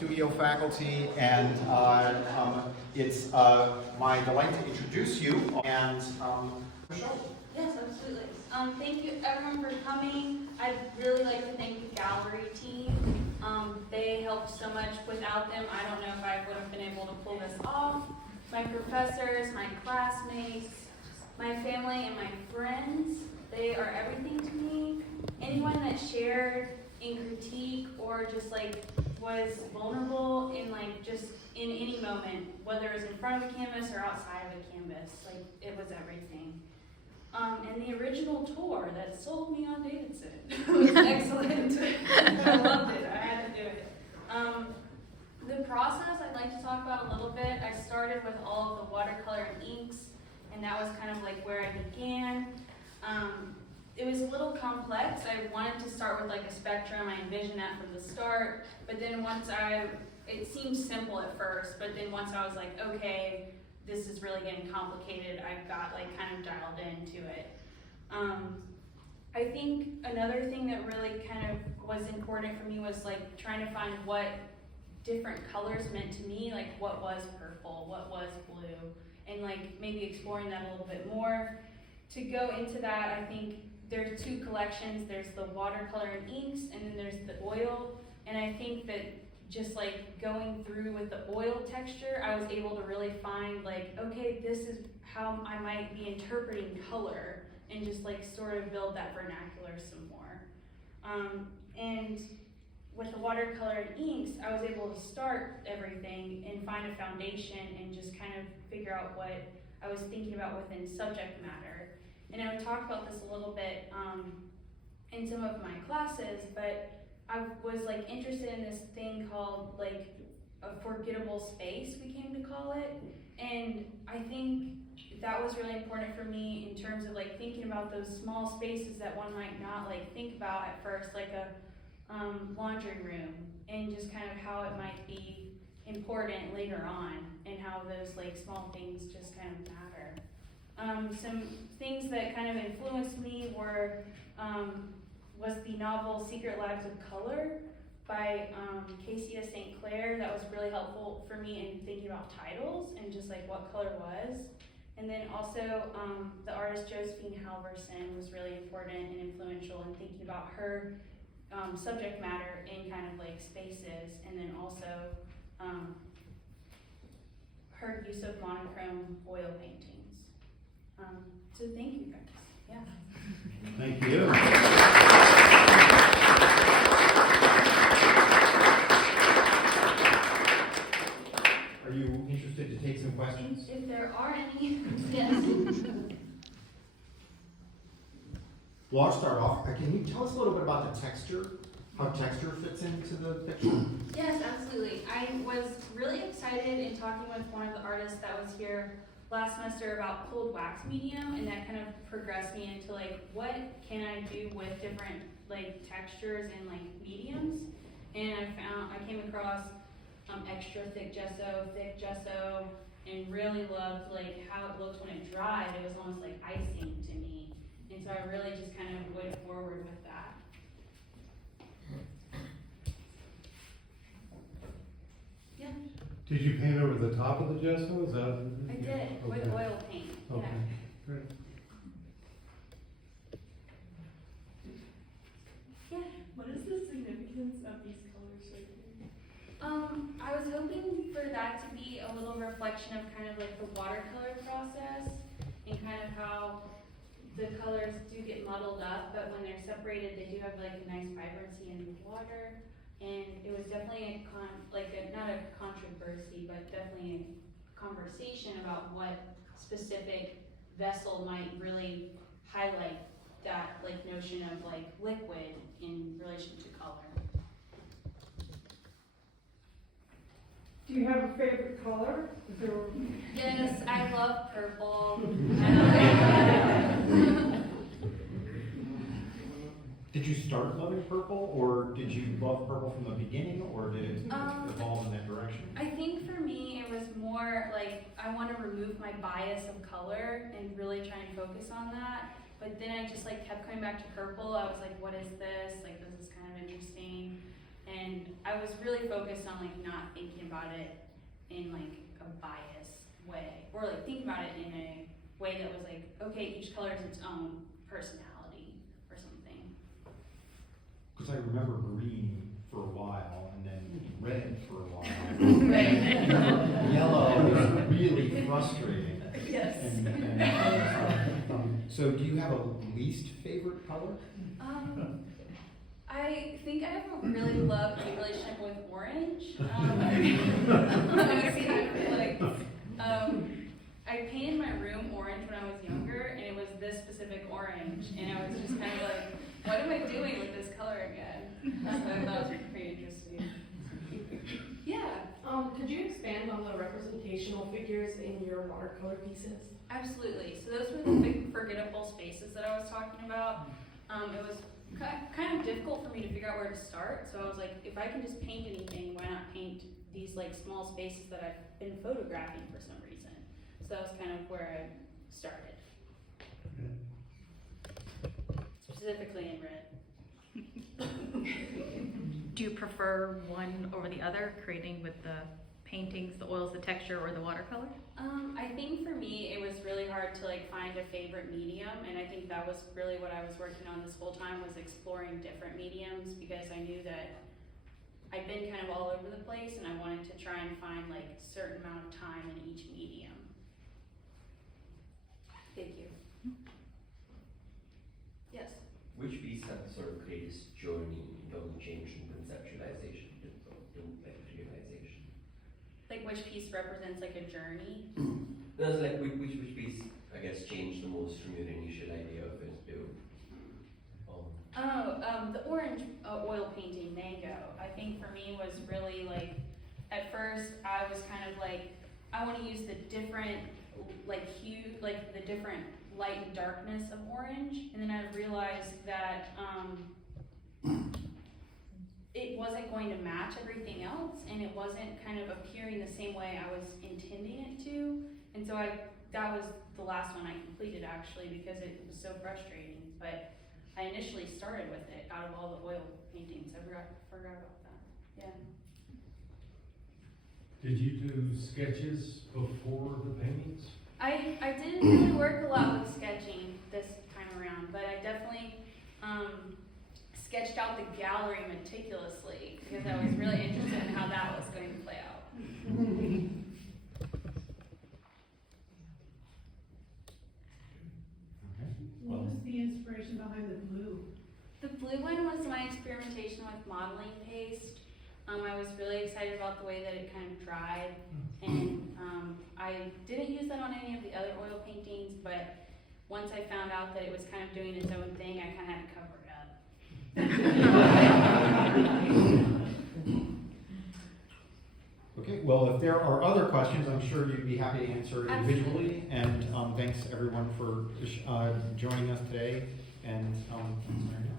studio faculty, and it's my delight to introduce you and Michelle. Yes, absolutely. Thank you everyone for coming. I'd really like to thank the gallery team. They helped so much. Without them, I don't know if I would have been able to pull this off. My professors, my classmates, my family, and my friends, they are everything to me. Anyone that shared in critique or just like was vulnerable in like just in any moment, whether it was in front of a canvas or outside of a canvas, like it was everything. And the original tour that sold me on Davidson was excellent. I loved it. I had to do it. The process I'd like to talk about a little bit. I started with all of the watercolor and inks, and that was kind of like where I began. It was a little complex. I wanted to start with like a spectrum. I envisioned that from the start, but then it seemed simple at first, but then once I was like, okay, this is really getting complicated, I got like kind of dialed into it. I think another thing that really kind of was important for me was like trying to find what different colors meant to me, like what was purple, what was blue, and like maybe exploring that a little bit more. To go into that, I think there's two collections. There's the watercolor and inks, and then there's the oil. And I think that just like going through with the oil texture, I was able to really find like, okay, this is how I might be interpreting color, and just like sort of build that vernacular some more. And with the watercolor and inks, I was able to start everything and find a foundation and just kind of figure out what I was thinking about within subject matter. And I would talk about this a little bit in some of my classes, but I was like interested in this thing called like a forgettable space, we came to call it. And I think that was really important for me in terms of like thinking about those small spaces that one might not like think about at first, like a laundry room, and just kind of how it might be important later on, and how those like small things just kind of matter. Some things that kind of influenced me was the novel Secret Lives of Color by Casey St. Clair. That was really helpful for me in thinking about titles and just like what color was. And then also the artist Josephine Halverson was really important and influential in thinking about her subject matter in kind of like spaces, and then also her use of monochrome oil paintings. So thank you guys. Yeah. Thank you. Are you interested to take some questions? If there are any, yes. Well, I'll start off. Can you tell us a little bit about the texture? How texture fits into the picture? Yes, absolutely. I was really excited in talking with one of the artists that was here last semester about cold wax medium, and that kind of progressed me into like, what can I do with different like textures and like mediums? And I came across extra thick gesso, and really loved like how it looked when it dried. It was almost like icing to me. And so I really just kind of went forward with that. Yeah. Did you paint over the top of the gesso? Is that? I did, with Okay. oil paint. Okay, Yeah. great. Yeah. What is the significance of these colors right here? I was hoping for that to be a little reflection of kind of like the watercolor process, and kind of how the colors do get muddled up, but when they're separated, they do have like a nice vibrancy in the water. And it was definitely not a controversy, but definitely a conversation about what specific vessel might really highlight that like notion of like liquid in relation to color. Do you have a favorite color? Yes, I love purple. Did you start loving purple, or did you love purple from the beginning, or did it evolve in that direction? I think for me it was more like I want to remove my bias of color and really try and focus on that. But then I just like kept coming back to purple. I was like, what is this? Like, this is kind of interesting. And I was really focused on like not thinking about it in like a bias way, or like thinking about it in a way that was like, okay, each color is its own personality or something. Because I remember green for a while, and then red for a while. Right. And yellow was really frustrating. Yes. So do you have a least favorite color? I think I have a really love-hate relationship with orange. I painted my room orange when I was younger, and it was this specific orange, and I was just kind of like, what am I doing with this color again? So I thought it was pretty interesting. Yeah, Could you expand on the representational figures in your watercolor pieces? absolutely. So those were the big forgettable spaces that I was talking about. It was kind of difficult for me to figure out where to start, so I was like, if I can just paint anything, why not paint these like small spaces that I've been photographing for some reason? So that was kind of where I started. Specifically in red. Do you prefer one over the other, creating with the paintings, the oils, the texture, or the watercolor? I think for me, it was really hard to like find a favorite medium, and I think that was really what I was working on this whole time, was exploring different mediums, because I knew that I'd been kind of all over the place, and I wanted to try and find like a certain amount of time in each medium. Thank you. Yes? Which piece had sort of create this journey in terms of change in conceptualization, in like realization? Like which piece represents like a journey? No, it's like which piece, I guess, changed the most from your initial idea of it to The orange oil painting, Mango, I think for me was really like, at first I was kind of like, I want to use the different like hue, like the different light and darkness of orange, and then I realized that it wasn't going to match everything else, and it wasn't kind of appearing the same way I was intending it to, and so that was the last one I completed actually, because it was so frustrating, but I initially started with it out of all the oil paintings. I forgot about that. Yeah. Did you do sketches before the paintings? I didn't really work a lot with sketching this time around, but I definitely sketched out the gallery meticulously, because I was really interested in how that was going to play out. What was the inspiration behind the blue? The blue one was my experimentation with modeling paste. I was really excited about the way that it kind of dried, and I didn't use that on any of the other oil paintings, but once I found out that it was kind of doing its own thing, I kind of had to cover it up. Okay, well, if there are other questions, I'm sure you'd be happy to answer individually. And thanks everyone for joining us today. And thanks, Mary Nell.